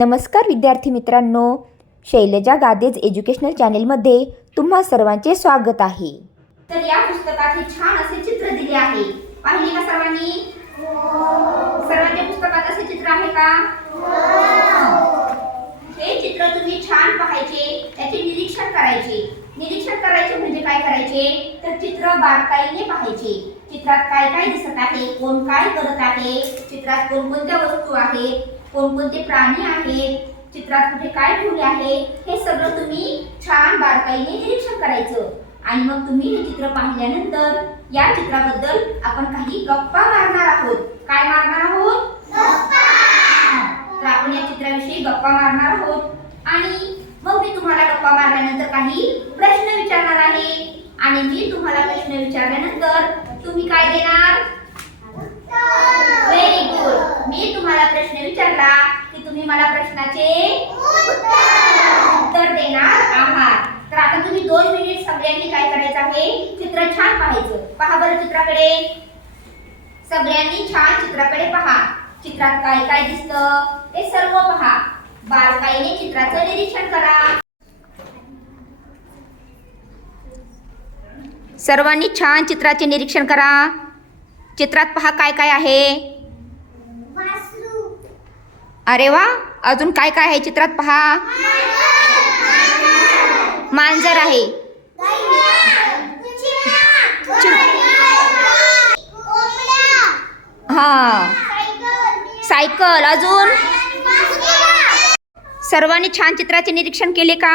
नमस्कार विद्यार्थी मित्रांनो शैलजा गादेज एज्युकेशनल चॅनेलमध्ये तुम्हा सर्वांचे स्वागत आहे. तर या पुस्तकात हे छान असे चित्र दिले आहे. पाहिले का सर्वांनी? सर्वांच्या पुस्तकात असे चित्र आहे का? हे चित्र तुम्ही छान पाहायचे त्याचे निरीक्षण करायचे. निरीक्षण करायचे म्हणजे काय करायचे? तर चित्र बारकाईने पाहायचे. चित्रात काय काय दिसत आहे? कोण काय करत आहे? चित्रात कोणकोणत्या वस्तू आहेत? कोणकोणते प्राणी आहेत चित्रात कुठे काय ठेवले आहे हे सगळं तुम्ही छान बारकाईने निरीक्षण करायचं. आणि मग तुम्ही हे चित्र पाहिल्यानंतर या चित्राबद्दल आपण काही गप्पा मारणार आहोत. काय मारणार आहोत? तर आपण या चित्राविषयी गप्पा मारणार आहोत. आणि मग मी तुम्हाला गप्पा मारल्यानंतर काही प्रश्न विचारणार आहे. आणि मी तुम्हाला प्रश्न विचारल्यानंतर तुम्ही काय देणार? मी तुम्हाला प्रश्न विचारला की तुम्ही मला प्रश्नाचे उत्तर देणार आहात. तर आता तुम्ही दोन मिनिट सगळ्यांनी काय करायचं आहे? चित्र छान पाहायचं. पहा बरं चित्राकडे. सगळ्यांनी छान चित्राकडे पहा. चित्रात काय काय दिसतं? ते सर्व पहा. बारकाईने चित्राचं निरीक्षण करा. सर्वांनी छान चित्राचे निरीक्षण करा. चित्रात पहा काय काय आहे. अरे वा अजून काय काय आहे चित्रात पहा. मांजर आहे. हा. सायकल अजून? सर्वांनी छान चित्राचे निरीक्षण केले का?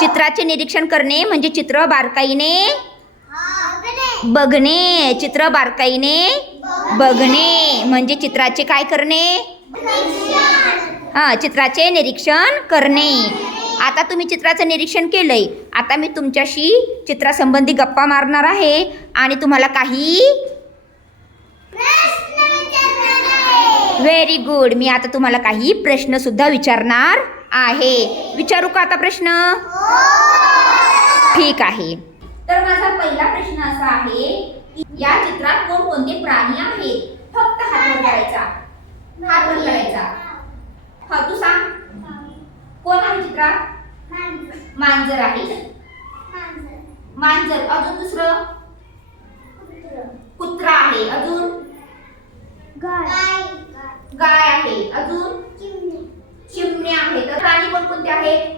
चित्राचे निरीक्षण करणे म्हणजे चित्र बारकाईने बघणे चित्र बारकाईने बघणे. म्हणजे चित्राचे काय करणे? हां चित्राचे निरीक्षण करणे. आता तुम्ही चित्राचं निरीक्षण केलंय. आता मी तुमच्याशी चित्रासंबंधी गप्पा मारणार आहे आणि तुम्हाला काही व्हेरी गुड मी आता तुम्हाला काही प्रश्न सुद्धा विचारणार आहे. विचारू का आता प्रश्न? ठीक आहे. तर माझा पहिला प्रश्न असा आहे की या चित्रात कोणकोणते प्राणी आहेत? फक्त हात वर करायचा. हात वर करायचा. हा तू सांग. कोण आहे चित्रात? मांजर आहे. मांजर. अजून दुसरं? कुत्रा आहे. अजून? गाय. आहे. अजून? चिमण्या आहेत. तर प्राणी कोणकोणते आहेत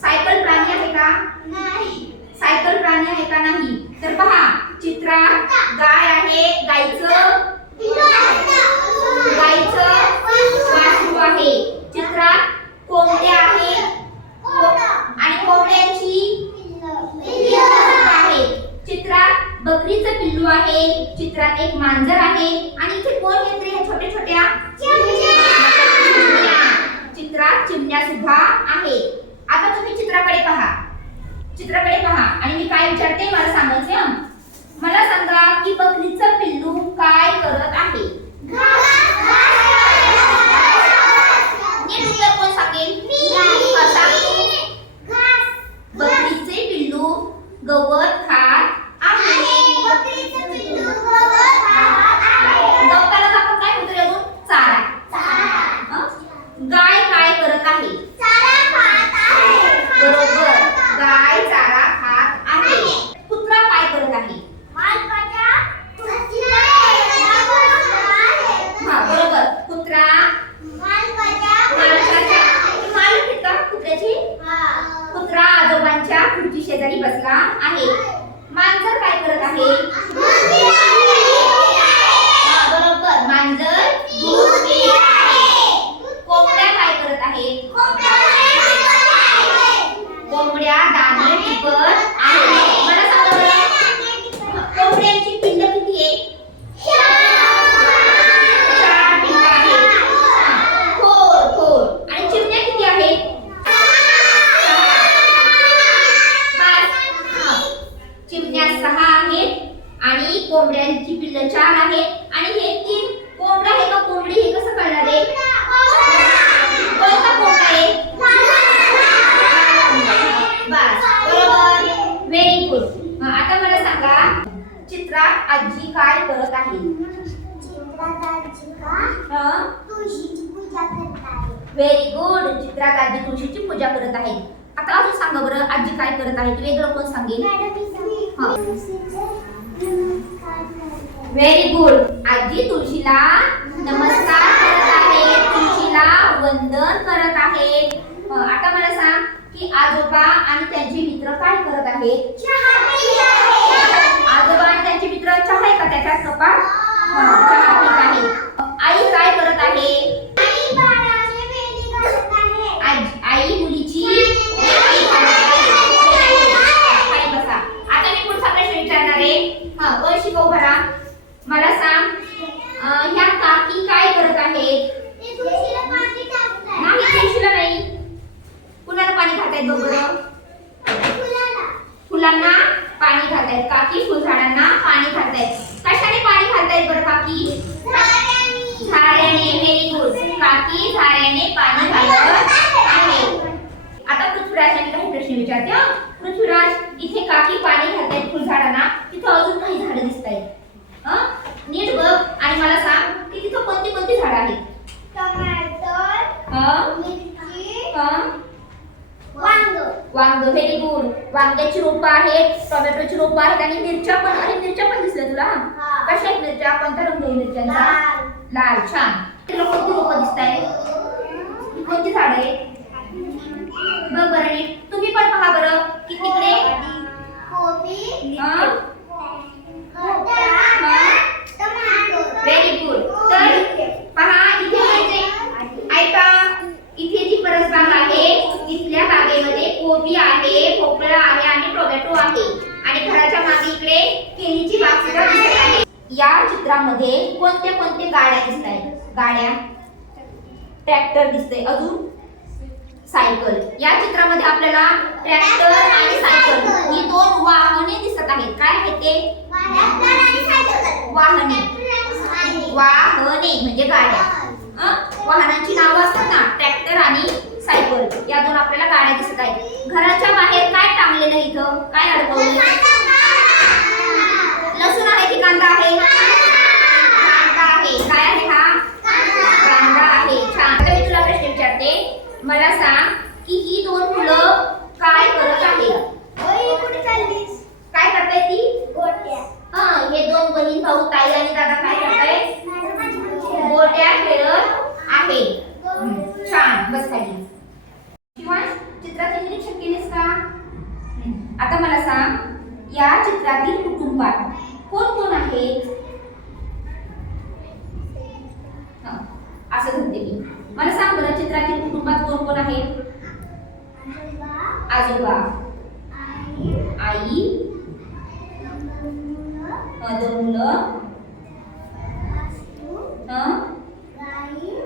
सायकल प्राणी आहे का सायकल प्राणी आहे का नाही. तर पहा चित्रात गाय आहे गायचं गायचं वासरू आहे. चित्रात कोंबड्या आहे. आणि कोंबड्यांची आहे चित्रात बकरीचं पिल्लू आहे. चित्रात एक मांजर आहे. आणि इथे कोण येते ह्या छोट्या छोट्या चिमण्या. चित्रात चिमण्या सुद्धा आहे आता तुम्ही चित्राकडे पहा. चित्राकडे पहा. आणि मी काय विचारते मला सांगायचे मला सांगा की बकरीचं पिल्लू काय करत आहे? गोष्टी आता मला सांगा चित्रात आजी काय करत आहे? व्हेरी गुड चित्रात आजी तुळशीची पूजा करत आहे. आता अजून सांगा बरं आजी काय करत आहे वेगळं कोण सांगेल? व्हेरी गुड आजी तुळशीला नमस्कार करत आहे. तुळशीला वंदन करत आहे. आता मला सांग की आजोबा आणि त्यांचे मित्र काय करत आहेत? आजोबा आणि त्यांचे मित्र चहा आहे का? त्याच्यात कपाट चहा पीत आहे आई काय करत आहे आजी- आई मुलीची वेणी घालत आहे. खाली बसा. आता मी पुढचा प्रश्न विचारणार आहे हा वर शिकव भरा मला सांग अं, ह्या काकी काय करत आहेत नाही तुळशीला नाही कुणाला पाणी घालतायत बघ बरं फुलांना पाणी घालतायत काकी फुलझाडांना पाणी घालतायत कशाने पाणी घालतायत बरं काकी? झाऱ्याने व्हेरी गुड काकी झाऱ्याने पाणी घालत आहे. आता पृथ्वीराज मी काही प्रश्न विचारते हं. पृथ्वीराज इथे काकी पाणी घालतायत फुलझाडांना. तिथं अजून काही झाडं दिसतायत. हं? नीट बघ. आणि मला सांग की तिथं कोणती कोणती झाडं आहेत हं? हं? वांग व्हेरी गुड वांग्याची रोपं आहेत टोमॅटोची रोपं आहेत आणि मिरच्या पण अरे मिरच्या पण दिसल्या तुला? हा. कशा आहेत मिरच्या? कोणता रंग आहे मिरच्यांचा. लाल. छान. तिला कोणती रोपं दिसत आहेत कोणती झाड आहे बघ बरं नीट तुम्ही पण पहा बरं की तिकडे हा? व्हेरी गुड तर पहा इथे म्हणजे ऐका इथे जी परसबाग आहे तिथल्या बागेमध्ये कोबी आहे भोपळा आहे आणि टोमॅटो आहे आणि घराच्या मागे इकडे केळीची बाग सुद्धा दिसत आहे या चित्रामध्ये कोणत्या कोणत्या गाड्या दिसत आहेत गाड्या ट्रॅक्टर दिसते अजून. सायकल. या चित्रामध्ये आपल्याला ट्रॅक्टर आणि सायकल ही दोन वाहने दिसत आहेत. काय आहे ते? वाहने. वाहने म्हणजे गाड्या. वाहनांची नावं असतात ना ट्रॅक्टर आणि सायकल. या दोन आपल्याला गाड्या दिसत आहेत. घराच्या बाहेर काय टांगलेलं इथं? काय अडकवलं लसूण आहे की कांदा आहे कांदा आहे काय आहे हा कांदा आहे छान आता मी तुला प्रश्न विचारते मला सांग की ही दोन मुलं काय करत आहेत काय करताय ती हा हे दोन बहीण भाऊ ताई आणि दादा काय करताय गोट्या खेळत आहे हम्म, छान बस खाली शिवाय चित्राचे निरीक्षण केलेस का हम्म, आता मला सांग या चित्रातील कुटुंबात कोण कोण आहेत हा, असं म्हणते मी. मला सांग बरं चित्रातील कुटुंबात कोण कोण आहेत? आजोबा आई दोन मुलं हं?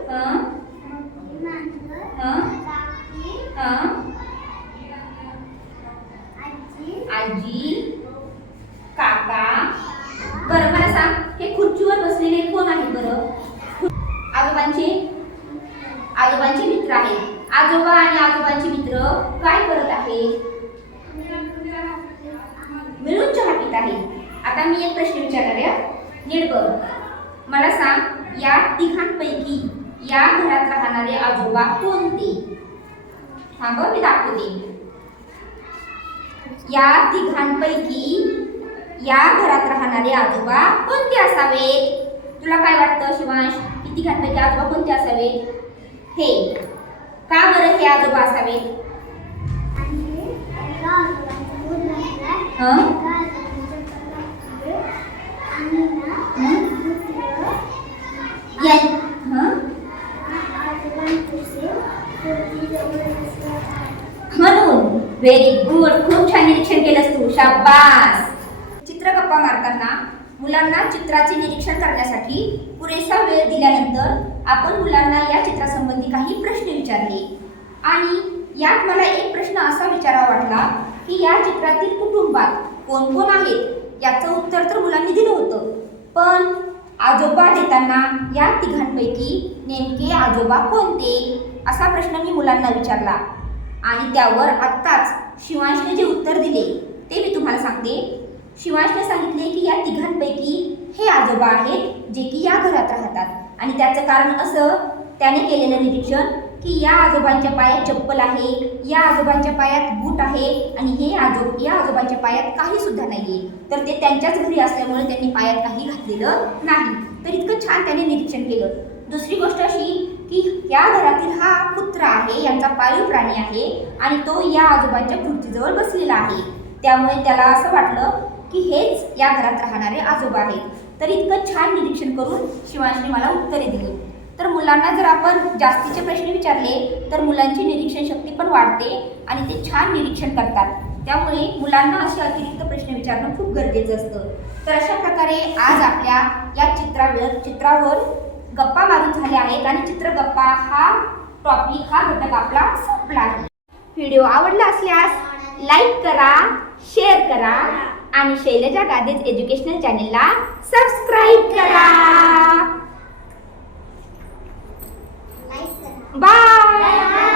हं? हं? हं? आजी काका बरं मला सांग हे खुर्चीवर बसलेले कोण आहेत बरं आजोबांचे आजोबांचे मित्र आहेत आजोबा आणि आजोबांचे मित्र काय करत आहेत मिळून चहा पित आहेत आता मी एक प्रश्न विचारणार आहे नीट बघ. मला सांग या तिघांपैकी या घरात राहणारे आजोबा कोणते? थांब मी दाखवते. या तिघांपैकी या घरात राहणारे आजोबा कोणते असावेत तुला काय वाटतं शिवांश? की तिघांपैकी आजोबा कोणते असावेत हे. का बरं हे आजोबा असावेत हं? या हं? म्हणून व्हेरी गुड खूप छान निरीक्षण केलंस तू. शाबास. चित्र गप्पा मारताना मुलांना चित्राचे निरीक्षण करण्यासाठी पुरेसा वेळ दिल्यानंतर आपण मुलांना या चित्रासंबंधी काही प्रश्न विचारले. आणि यात मला एक प्रश्न असा विचारावा वाटला की या चित्रातील कुटुंबात कोण कोण आहेत? याचं उत्तर तर मुलांनी दिलं होतं. पण आजोबा देताना या तिघांपैकी नेमके आजोबा कोणते? असा प्रश्न मी मुलांना विचारला. आणि त्यावर आत्ताच शिवांशने जे उत्तर दिले ते मी तुम्हाला सांगते. शिवांशने सांगितले की या तिघांपैकी हे आजोबा आहेत जे की या घरात राहतात. आणि त्याचं कारण असं त्याने केलेलं निरीक्षण की या आजोबांच्या पायात चप्पल आहे या आजोबांच्या पायात बूट आहे आणि हे आजो या आजोबांच्या पायात काही सुद्धा नाहीये. तर ते त्यांच्याच घरी असल्यामुळे त्यांनी पायात काही घातलेलं नाही. तर इतकं छान त्याने निरीक्षण केलं. दुसरी गोष्ट अशी की या घरातील हा पुत्र आहे यांचा पाळीव प्राणी आहे आणि तो या आजोबांच्या खुर्चीजवळ बसलेला आहे. त्यामुळे त्याला असं वाटलं की हेच या घरात राहणारे आजोबा आहेत. तर इतकं छान निरीक्षण करून शिवांशने मला उत्तरे दिली. तर मुलांना जर आपण जास्तीचे प्रश्न विचारले तर मुलांची निरीक्षण शक्ती पण वाढते आणि ते छान निरीक्षण करतात. त्यामुळे मुलांना असे अतिरिक्त प्रश्न विचारणं खूप गरजेचं असतं. तर अशा प्रकारे आज आपल्या या चित्रावर चित्रावर गप्पा मारून झाल्या आहेत आणि चित्रगप्पा हा टॉपिक हा घटक आपला संपला आहे. व्हिडिओ आवडला असल्यास लाईक करा शेअर करा आणि शैलजा गादेज एज्युकेशनल चॅनेलला सबस्क्राईब करा. बाय